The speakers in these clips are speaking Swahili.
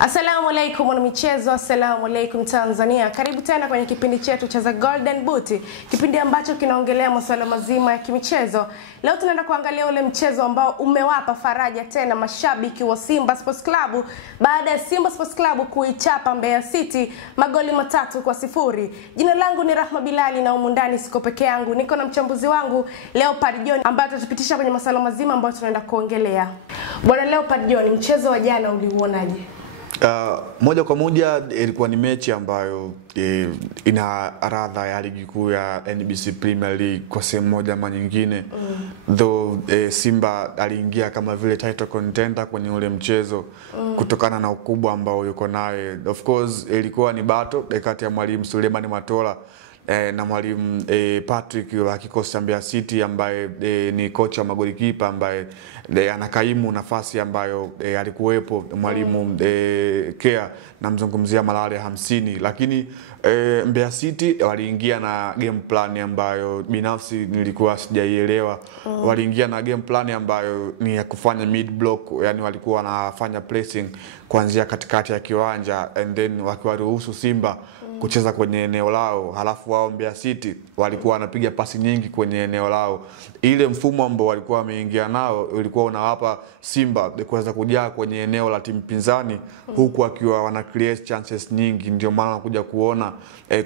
Assalamu alaikum wana michezo, assalamu alaikum Tanzania. Karibu tena kwenye kipindi chetu cha The Golden Boot, kipindi ambacho kinaongelea masuala mazima ya kimichezo. Leo tunaenda kuangalia ule mchezo ambao umewapa faraja tena mashabiki wa Simba Sports Club baada ya Simba Sports Club kuichapa Mbeya City magoli 3-0. Jina langu ni Rahma Bilali na humu ndani siko peke yangu, niko na mchambuzi wangu Leopard John ambaye atatupitisha kwenye masuala mazima ambayo tunaenda kuongelea. Bwana Leopard John, mchezo wa jana uliuonaje? Moja kwa moja ilikuwa ni mechi ambayo ina radha ya ligi kuu ya NBC Premier League kwa sehemu moja ama nyingine. Though Simba aliingia kama vile title contender kwenye ule mchezo kutokana na ukubwa ambao yuko naye. Of course ilikuwa ni battle kati ya mwalimu Suleiman Matola na mwalimu Patrick wa kikosi cha Mbeya City ambaye ni kocha wa magolikipa ambaye anakaimu nafasi ambayo alikuwepo mwalimu Kea, namzungumzia Malale 50. Lakini Mbeya City waliingia na game plan ambayo binafsi nilikuwa sijaielewa. Waliingia na game plan ambayo ni ya kufanya mid block, yani walikuwa wanafanya pressing kuanzia katikati ya kiwanja and then wakiwaruhusu Simba kucheza kwenye eneo lao, halafu wao Mbeya City walikuwa wanapiga pasi nyingi kwenye eneo lao. Ile mfumo ambao walikuwa wameingia nao ulikuwa unawapa Simba kuweza kujaa kwenye eneo la timu pinzani huku wakiwa wana create chances nyingi. Ndio maana unakuja kuona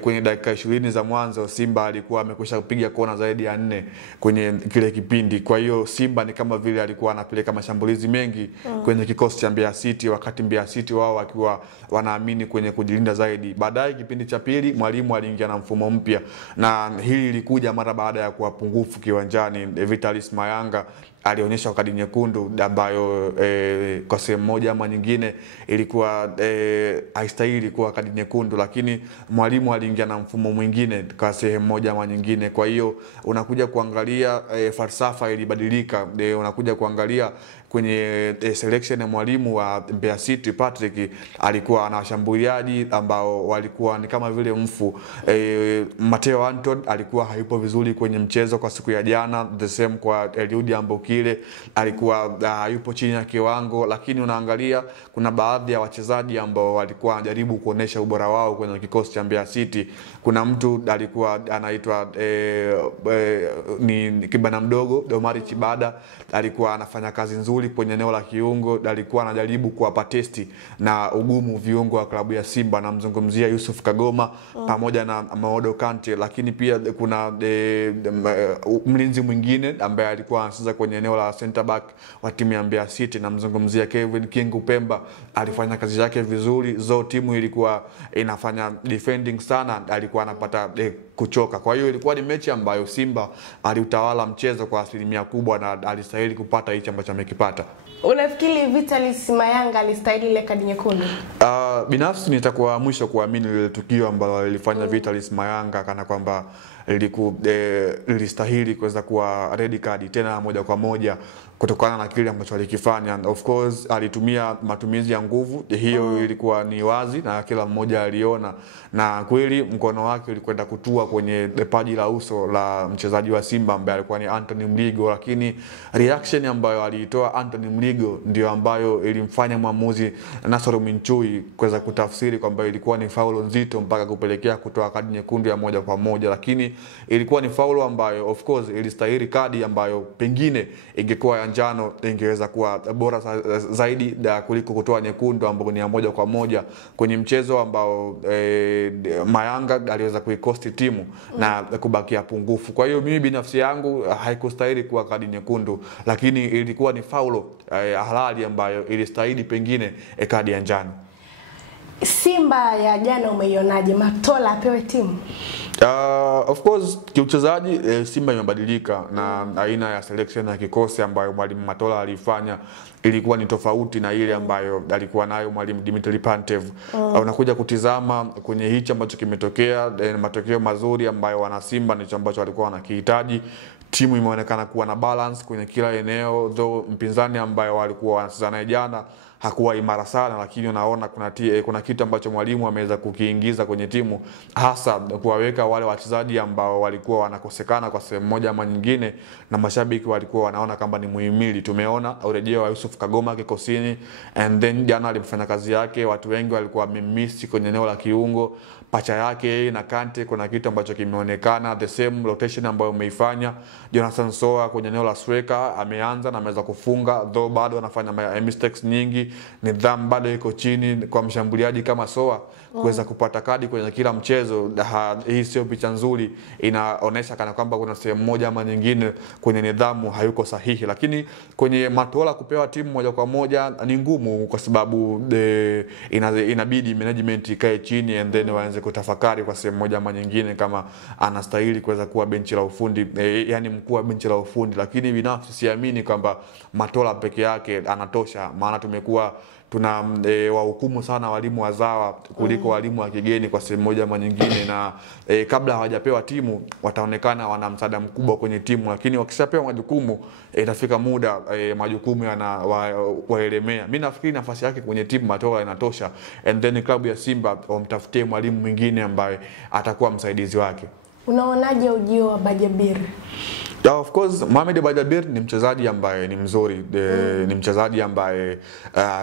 kwenye dakika 20 za mwanzo Simba alikuwa amekwisha kupiga kona zaidi ya 4 kwenye kile kipindi. Kwa hiyo Simba ni kama vile alikuwa anapeleka mashambulizi mengi kwenye kikosi cha Mbeya City, wakati Mbeya City wao wakiwa wanaamini kwenye kujilinda zaidi. Baadaye kipindi cha pili mwalimu aliingia na mfumo mpya, na hili lilikuja mara baada ya kuwa pungufu kiwanjani. Vitalis Mayanga alionyesha kadi nyekundu ambayo kwa sehemu moja ama nyingine ilikuwa haistahili kuwa kadi nyekundu, lakini mwalimu aliingia na mfumo mwingine kwa sehemu moja ama nyingine. Kwa hiyo unakuja kuangalia falsafa ilibadilika. Unakuja kuangalia kwenye selection ya mwalimu wa Mbeya City Patrick, alikuwa na washambuliaji ambao walikuwa ni kama vile mfu. Mateo Anton alikuwa hayupo vizuri kwenye mchezo kwa siku ya jana, the same kwa Eliud Ambokile alikuwa hayupo chini ya kiwango. Lakini unaangalia kuna baadhi ya wachezaji ambao walikuwa wanajaribu kuonesha ubora wao kwenye kikosi cha Mbeya City. Kuna mtu alikuwa anaitwa ni kibana mdogo Domari Chibada, alikuwa anafanya kazi nzuri kwenye eneo la kiungo, alikuwa anajaribu kuwapa testi na ugumu viungo wa klabu ya Simba. Namzungumzia Yusuf Kagoma pamoja na Maodo Kante. Lakini pia kuna mlinzi mwingine ambaye alikuwa anacheza kwenye eneo la center back wa timu ya Mbeya City, namzungumzia Kevin King Upemba, alifanya kazi yake vizuri. Timu ilikuwa inafanya defending sana, alikuwa anapata kuchoka. Kwa hiyo ilikuwa ni mechi ambayo Simba aliutawala mchezo kwa asilimia kubwa na alistahili kupata hicho ambacho amekipata. Unafikiri Vitalis Mayanga alistahili ile kadi nyekundu? Binafsi nitakuwa mwisho kuamini ile tukio ambalo alifanya Vitalis Mayanga kana kwamba lilistahili kuweza kuwa red card tena moja kwa moja kutokana na kile ambacho alikifanya. Of course alitumia matumizi ya nguvu, hiyo ilikuwa ni wazi na kila mmoja aliona, na kweli mkono wake ulikwenda kutua kwenye paji la uso la mchezaji wa Simba ambaye alikuwa ni Anthony Mligo. Lakini reaction ambayo aliitoa Anthony Mligo ndio ambayo ilimfanya mwamuzi Nasoro Minchui kuweza kutafsiri kwamba ilikuwa ni faulo nzito mpaka kupelekea kutoa kadi nyekundu ya moja kwa moja. Lakini ilikuwa ni faulo ambayo of course ilistahili kadi ambayo pengine ingekuwa ya njano ingeweza kuwa bora zaidi kuliko kutoa nyekundu ambayo ni ya moja kwa moja kwenye mchezo ambao Mayanga aliweza kuikosti timu na kubakia pungufu. Kwa hiyo mimi binafsi yangu haikustahili kuwa kadi nyekundu, lakini ilikuwa ni faulo halali ambayo ilistahili pengine kadi ya njano. Simba ya jana umeionaje? Matola apewe timu? Of course kiuchezaji Simba imebadilika na aina ya selection ya kikosi ambayo mwalimu Matola alifanya ilikuwa ni tofauti na ile ambayo alikuwa nayo mwalimu Dimitri Pantev. Unakuja kutizama kwenye hicho ambacho kimetokea, matokeo mazuri ambayo wana Simba ni ambacho walikuwa wanakihitaji. Timu imeonekana kuwa na balance kwenye kila eneo, though mpinzani ambayo walikuwa wanacheza naye jana hakuwa imara sana, lakini unaona kuna kitu ambacho mwalimu ameweza kukiingiza kwenye timu, hasa kuwaweka wale wachezaji ambao walikuwa wanakosekana kwa sehemu moja ama nyingine na mashabiki walikuwa wanaona kama ni muhimili. Tumeona urejeo wa Yusuf Kagoma kikosini, and then jana alimfanya kazi yake. Watu wengi walikuwa wamemisi kwenye eneo la kiungo, pacha yake na Kante. Kuna kitu ambacho kimeonekana, the same rotation ambayo umeifanya Jonathan Soa kwenye eneo la striker, ameanza na ameweza kufunga, though bado anafanya mistakes nyingi. Nidhamu bado iko chini kwa mshambuliaji kama Soa kuweza kupata kadi kwenye kila mchezo. Hii sio picha nzuri, inaonesha kana kwamba kuna sehemu moja ama nyingine kwenye nidhamu hayuko sahihi. Lakini kwenye Matola kupewa timu moja kwa moja ni ngumu, kwa sababu inabidi management ikae chini and then waanze kutafakari kwa sehemu moja ama nyingine kama anastahili kuweza kuwa benchi la ufundi, yani mkuu wa benchi la ufundi. Lakini binafsi siamini kwamba Matola peke yake anatosha, maana tumekuwa tuna wahukumu sana walimu wazawa kuliko walimu wa kigeni kwa sehemu moja ama nyingine, na kabla hawajapewa timu wataonekana wana msaada mkubwa kwenye timu, lakini wakishapewa majukumu itafika muda majukumu waelemea. Mimi nafikiri nafasi yake kwenye timu Matola inatosha, and then klabu ya Simba wamtafutie mwalimu mwingine ambaye atakuwa msaidizi wake. Unaonaje ujio wa Bajabir? Yeah, of course Mohamed Bajabir ni mchezaji ambaye ni mzuri, ni mchezaji ambaye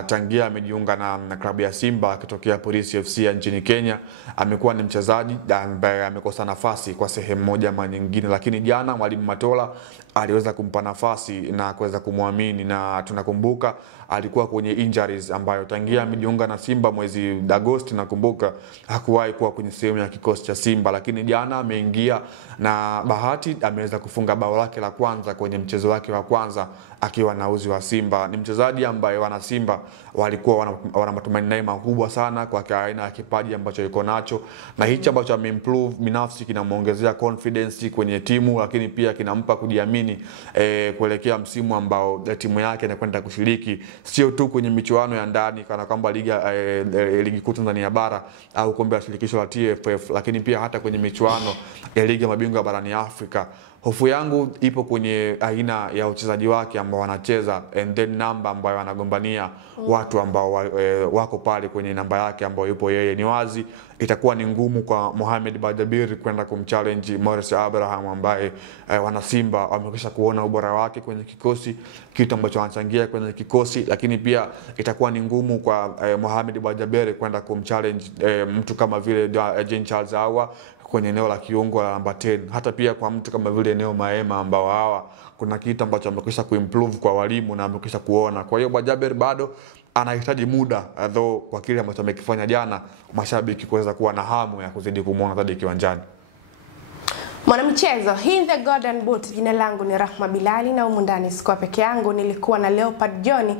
tangia amejiunga na klabu ya Simba akitokea Police FC ya nchini Kenya. Amekuwa ni mchezaji ambaye amekosa nafasi kwa sehemu moja ama nyingine, lakini jana mwalimu Matola aliweza kumpa nafasi na kuweza kumwamini, na tunakumbuka alikuwa kwenye injuries ambayo tangia amejiunga na Simba mwezi Agosti, nakumbuka hakuwahi kuwa kwenye sehemu ya kikosi cha Simba, lakini jana ameingia na bahati ameweza kufunga bao lake la kwanza kwenye mchezo wake wa kwanza akiwa na uzi wa Simba. Ni mchezaji ambaye wana Simba walikuwa wana matumaini naye makubwa sana kwa aina ya kipaji ambacho yuko nacho, na hicho ambacho ameimprove binafsi kinamuongezea confidence kwenye timu, lakini pia kinampa kujiamini kuelekea msimu ambao timu yake inakwenda kushiriki sio tu kwenye michuano ya ndani kana kwamba ligi kuu Tanzania bara au kombe la shirikisho la TFF, lakini pia hata kwenye michuano ya ligi ya mabingwa barani Afrika. Hofu yangu ipo kwenye aina ya uchezaji wake ambao wanacheza, and then namba ambayo anagombania watu ambao wako pale kwenye namba yake ambayo yupo yeye. Ni wazi itakuwa ni ngumu kwa Mohamed Bajabir kwenda kumchallenge Morris Abraham ambaye wana Simba wamekwisha kuona ubora wake kwenye kikosi, kitu ambacho anachangia kwenye kikosi. Lakini pia itakuwa ni ngumu kwa Mohamed Bajabir kwenda kumchallenge mtu kama vile Jean Charles Ahoua kwenye eneo la kiungo la namba 10, hata pia kwa mtu kama vile eneo Maema ambao hawa kuna kitu ambacho amekwisha kuimprove kwa walimu na amekwisha kuona. Kwa hiyo Bajabir bado anahitaji muda, though kwa kile ambacho amekifanya jana mashabiki kuweza kuwa na hamu ya kuzidi kumuona zaidi kiwanjani. Mwanamchezo, hii The Golden Boot. Jina langu ni Rahma Bilali na humu ndani sikuwa peke yangu, nilikuwa na Leopard John.